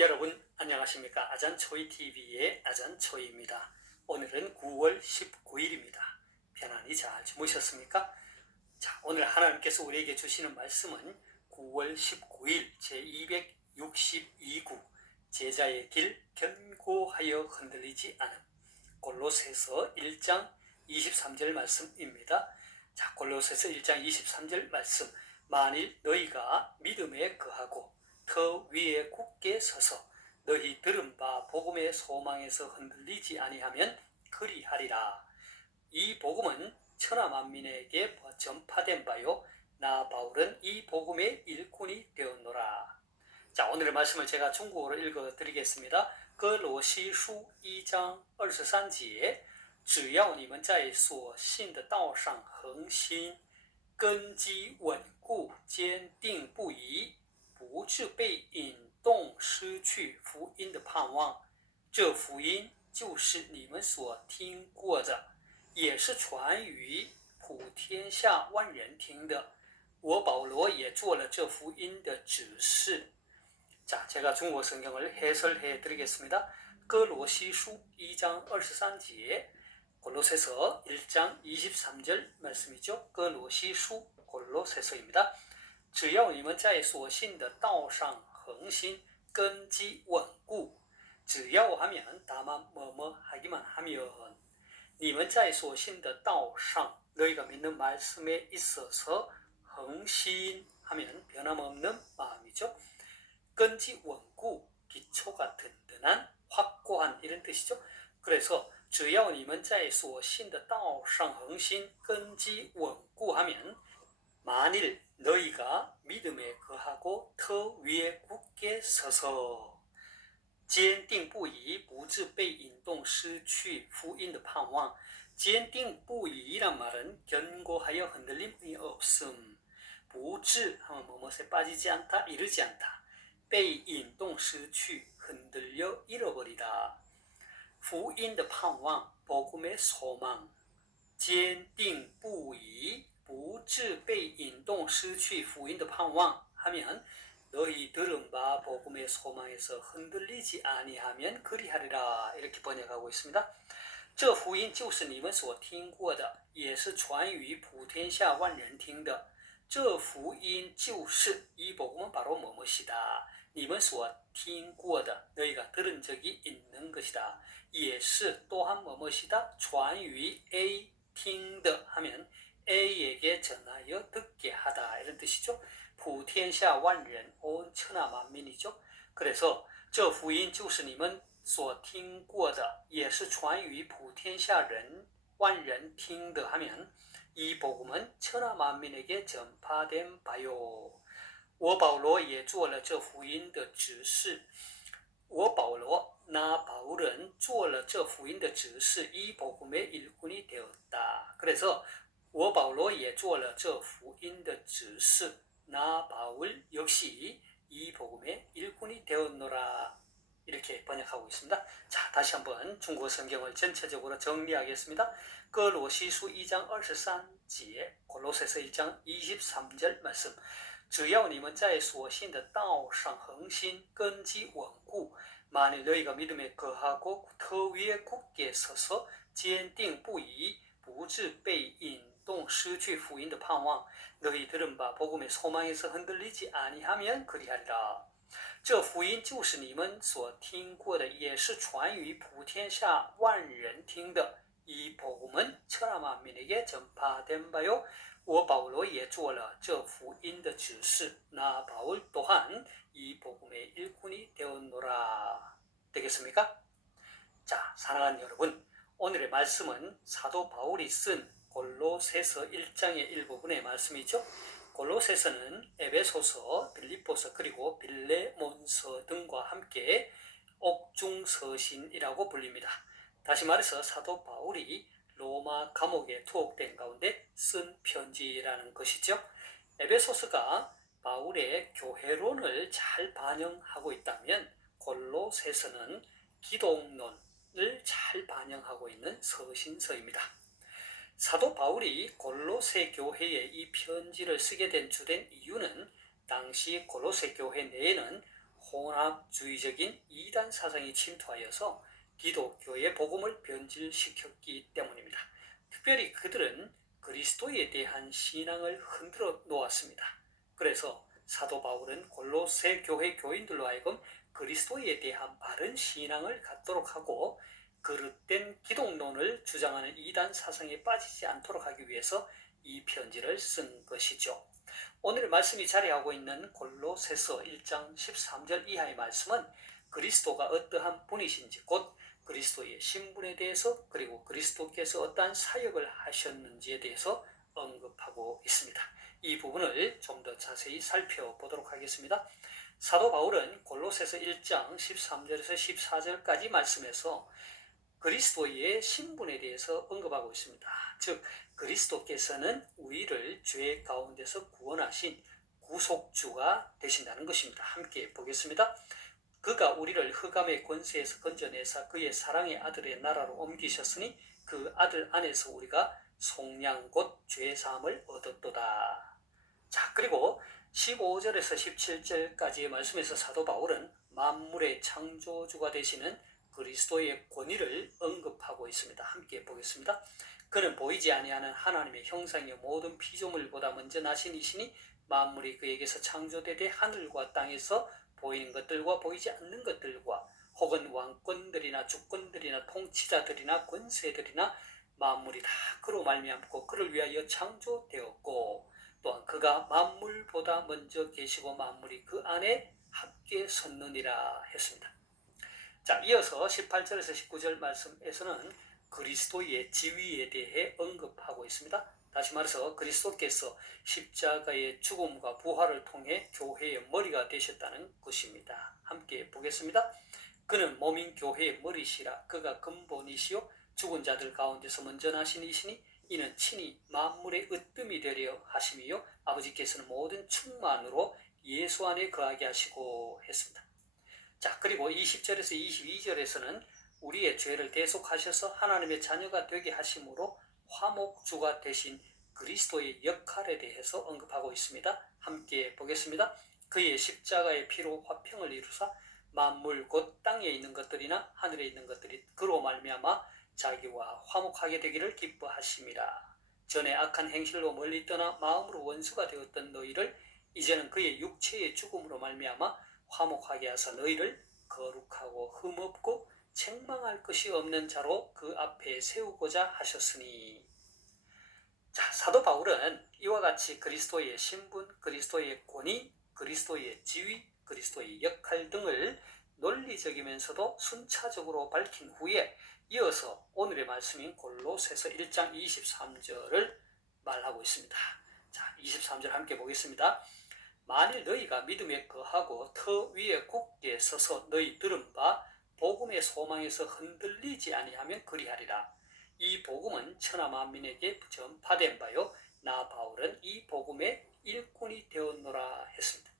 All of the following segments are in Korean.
여러분 안녕하십니까? 아잔초이TV의 아잔초이입니다. 오늘은 9월 19일입니다. 편안히 잘 주무셨습니까? 자, 오늘 하나님께서 우리에게 주시는 말씀은 9월 19일 제262구 제자의 길 견고하여 흔들리지 않음 골로새서 1장 23절 말씀입니다. 자, 골로새서 1장 23절 말씀. 만일 너희가 믿음에 거하고 터 위에 굳게 서서 너희 들은 바 복음의 소망에서 흔들리지 아니하면 그리하리라. 이 복음은 천하 만민에게 전파된 바요 나 바울은 이 복음의 일꾼이 되었노라. 자, 오늘의 말씀을 제가 중국어로 읽어드리겠습니다. 哥罗西书1章23节只要你们在所信的道上恒心，根基稳固，坚定不移，不致被引动失去福音的盼望。这福音就是你们所听过的，也是传于普天下万人听的。我保罗也做了这福音的指示。 자, 제가 중국어 성경을 해설해 드리겠습니다.哥罗西书 2장 23절, 골로새서 1장 23절 말씀이죠. 哥罗西书 골로새서입니다. 只要你们在所信的道上恒心，根基稳固。只要하면 다만 뭐뭐 하기만 하면 你们在所信的道上 너희가 믿는 말씀에 있어서恒心 하면 변함없는 마음이죠.根基 稳固, 기초가 든든한, 확고한 이런 뜻이죠. 그래서 只要你们在所信的道上恒心, 根基 稳固 하면 만일 너희가 믿음에 거하고 터 위에 굳게 서서 坚定不移不致被引动失去福音的盼望 坚定不移란 말은 견고하여 흔들림이 없음 不致 하면 뭐뭐에 빠지지 않다, 이르지 않다 被引动失去 흔들려 잃어버리다 福音的盼望 복음의 소망 坚定不移不致被引动失去福音的盼望 하면 너희 들은 바 복음의 소망에서 흔들리지 아니하면 그리하리라 이렇게 번역하고 있습니다. 这福音就是你们所听过的，也是传于普天下万人听的。这福音就是이 복음은 바로 뭐뭐시다. 你们所听过的 너희가 들은 적이 있는 것이다. 也是 또한 뭐뭐시다. 传于A 听的 하면 A에게 전하여 듣게 하다 이런 뜻이죠. 普天下万人 온 천하 만민이죠. 그래서 这福音就是你们所听过的也是传于普天下人万人听的 하면 이 복음은 천하 만민에게 전파된 바요. 我保罗也做了这福音的指示。我保罗 나 바울은 做了这福音的指示 이 복음의 일꾼이 되었다. 그래서 我保罗也做了这福音的指示 나 바울 역시 이 복음의 일꾼이 되었노라. 이렇게 번역하고 있습니다. 자, 다시 한번 중국어 성경을 전체적으로 정리하겠습니다. 哥罗西书 2장 23절, 골로새서 1장 23절 말씀. 只要你们在所信的道上恒心，根基稳固。만일 너희가 믿음에 거하고 터 위에 굳게 서서 坚定不移，不致被引动失去福音的盼望。 너희 들은 바 복음의 소망에서 흔들리지 아니하면 그리하리라. 这福音就是你们所听过的，也是传于普天下万人听的。이 복음은 천하 만민에게 전파된 바요. 我保罗也做了这福音的指示. 나 바울 또한 이 복음의 일꾼이 되었노라. 되겠습니까? 자, 사랑하는 여러분, 오늘의 말씀은 사도 바울이 쓴 골로새서 1장의 일부분의 말씀이죠. 골로새서는 에베소서, 빌립보서 그리고 빌레몬서 등과 함께 옥중서신이라고 불립니다. 다시 말해서 사도 바울이 로마 감옥에 투옥된 가운데 쓴 편지라는 것이죠. 에베소서가 바울의 교회론을 잘 반영하고 있다면 골로새서는 기독론을 잘 반영하고 있는 서신서입니다. 사도 바울이 골로새 교회에 이 편지를 쓰게 된 주된 이유는 당시 골로새 교회 내에는 혼합주의적인 이단 사상이 침투하여서 기독교의 복음을 변질시켰기 때문입니다. 특별히 그들은 그리스도에 대한 신앙을 흔들어 놓았습니다. 그래서 사도 바울은 골로새 교회 교인들로 하여금 그리스도에 대한 바른 신앙을 갖도록 하고 그릇된 기독론을 주장하는 이단 사상에 빠지지 않도록 하기 위해서 이 편지를 쓴 것이죠. 오늘 말씀이 자리하고 있는 골로새서 1장 13절 이하의 말씀은 그리스도가 어떠한 분이신지 곧 그리스도의 신분에 대해서 그리고 그리스도께서 어떠한 사역을 하셨는지에 대해서 언급하고 있습니다. 이 부분을 좀 더 자세히 살펴보도록 하겠습니다. 사도 바울은 골로새서 1장 13절에서 14절까지 말씀에서 그리스도의 신분에 대해서 언급하고 있습니다. 즉 그리스도께서는 우리를 죄 가운데서 구원하신 구속주가 되신다는 것입니다. 함께 보겠습니다. 그가 우리를 흑암의 권세에서 건져내사 그의 사랑의 아들의 나라로 옮기셨으니 그 아들 안에서 우리가 속량 곧 죄사함을 얻었도다. 자, 그리고 15절에서 17절까지의 말씀에서 사도 바울은 만물의 창조주가 되시는 그리스도의 권위를 언급하고 있습니다. 함께 보겠습니다. 그는 보이지 아니하는 하나님의 형상의 모든 피조물보다 먼저 나신 이시니 만물이 그에게서 창조되되 하늘과 땅에서 보이는 것들과 보이지 않는 것들과 혹은 왕권들이나 주권들이나 통치자들이나 권세들이나 만물이 다 그로 말미암고 그를 위하여 창조되었고 또한 그가 만물보다 먼저 계시고 만물이 그 안에 함께 섰느니라 했습니다. 자, 이어서 18절에서 19절 말씀에서는 그리스도의 지위에 대해 언급하고 있습니다. 다시 말해서 그리스도께서 십자가의 죽음과 부활을 통해 교회의 머리가 되셨다는 것입니다. 함께 보겠습니다. 그는 몸인 교회의 머리시라. 그가 근본이시요 죽은 자들 가운데서 먼저 나신 이시니 이는 친히 만물의 으뜸이 되려 하심이요 아버지께서는 모든 충만으로 예수 안에 거하게 하시고 했습니다. 자, 그리고 20절에서 22절에서는 우리의 죄를 대속하셔서 하나님의 자녀가 되게 하심으로 화목주가 되신 그리스도의 역할에 대해서 언급하고 있습니다. 함께 보겠습니다. 그의 십자가의 피로 화평을 이루사 만물 곧 땅에 있는 것들이나 하늘에 있는 것들이 그로 말미암아 자기와 화목하게 되기를 기뻐하심이라. 전에 악한 행실로 멀리 떠나 마음으로 원수가 되었던 너희를 이제는 그의 육체의 죽음으로 말미암아 화목하게 하사 너희를 거룩하고 흠없고 책망할 것이 없는 자로 그 앞에 세우고자 하셨으니. 자, 사도 바울은 이와 같이 그리스도의 신분, 그리스도의 권위, 그리스도의 지위, 그리스도의 역할 등을 논리적이면서도 순차적으로 밝힌 후에 이어서 오늘의 말씀인 골로새서 1장 23절을 말하고 있습니다. 자, 23절 함께 보겠습니다. 만일 너희가 믿음에 거하고 터 위에 굳게 서서 너희 들은 바 복음의 소망에서 흔들리지 아니하면 그리하리라. 이 복음은 천하 만민에게 전파된 바요 나 바울은 이 복음의 일꾼이 되었노라 했습니다.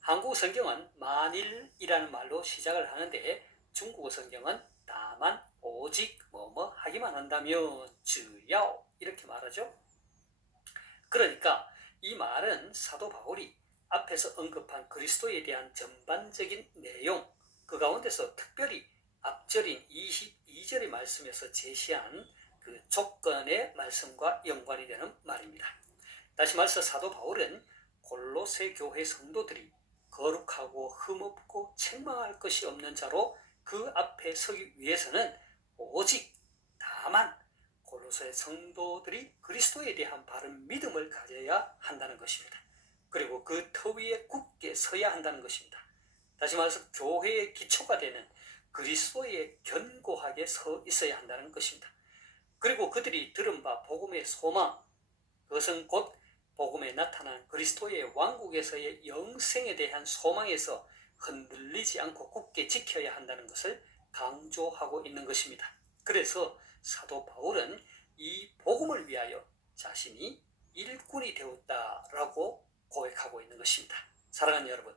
한국 성경은 만일이라는 말로 시작을 하는데 중국어 성경은 다만 오직 뭐뭐 하기만 한다면 주여 이렇게 말하죠. 그러니까 이 말은 사도 바울이 앞에서 언급한 그리스도에 대한 전반적인 내용, 그 가운데서 특별히 앞절인 22절의 말씀에서 제시한 그 조건의 말씀과 연관이 되는 말입니다. 다시 말해서 사도 바울은 골로새 교회 성도들이 거룩하고 흠없고 책망할 것이 없는 자로 그 앞에 서기 위해서는 오직 다만 골로새 성도들이 그리스도에 대한 바른 믿음을 가져야 한다는 것입니다. 그리고 그 터 위에 굳게 서야 한다는 것입니다. 다시 말해서 교회의 기초가 되는 그리스도에 견고하게 서 있어야 한다는 것입니다. 그리고 그들이 들은 바 복음의 소망, 그것은 곧 복음에 나타난 그리스도의 왕국에서의 영생에 대한 소망에서 흔들리지 않고 굳게 지켜야 한다는 것을 강조하고 있는 것입니다. 그래서 사도 바울은 이 복음을 위하여 자신이 일꾼이 되었다라고 고백하고 있는 것입니다. 사랑하는 여러분,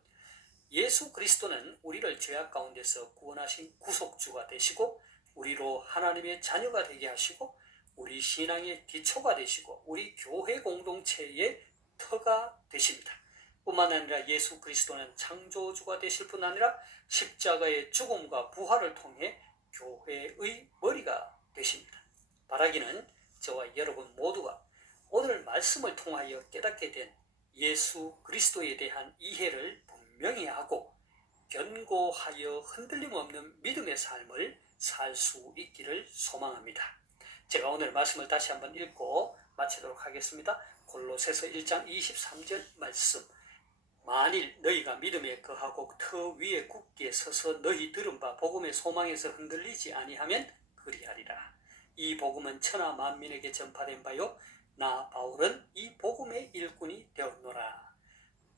예수 그리스도는 우리를 죄악 가운데서 구원하신 구속주가 되시고 우리로 하나님의 자녀가 되게 하시고 우리 신앙의 기초가 되시고 우리 교회 공동체의 터가 되십니다. 뿐만 아니라 예수 그리스도는 창조주가 되실 뿐 아니라 십자가의 죽음과 부활을 통해 교회의 머리가 되십니다. 바라기는 저와 여러분 모두가 오늘 말씀을 통하여 깨닫게 된 예수 그리스도에 대한 이해를 분명히 하고 견고하여 흔들림 없는 믿음의 삶을 살 수 있기를 소망합니다. 제가 오늘 말씀을 다시 한번 읽고 마치도록 하겠습니다. 골로새서 1장 23절 말씀. 만일 너희가 믿음에 거하고 터 위에 굳게 서서 너희 들은 바 복음의 소망에서 흔들리지 아니하면 그리하리라. 이 복음은 천하 만민에게 전파된 바요 나 바울은 이 복음의 일꾼이 되었노라.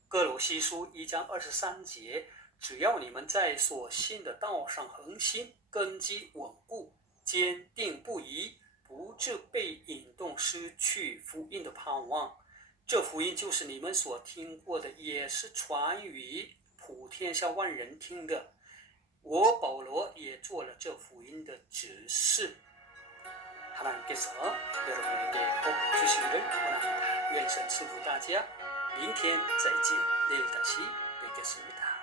哥罗西书1章23节，只要你们在所信的道上恒心，根基稳固，坚定不移，不致被引动失去福音的盼望。这福音就是你们所听过的，也是传于普天下万人听的。我保罗也做了这福音的指示。 하나님께서 여러분에게 복 주시기를 원합니다.愿神赐福大家。明天再见，내일 다시 뵙겠습니다.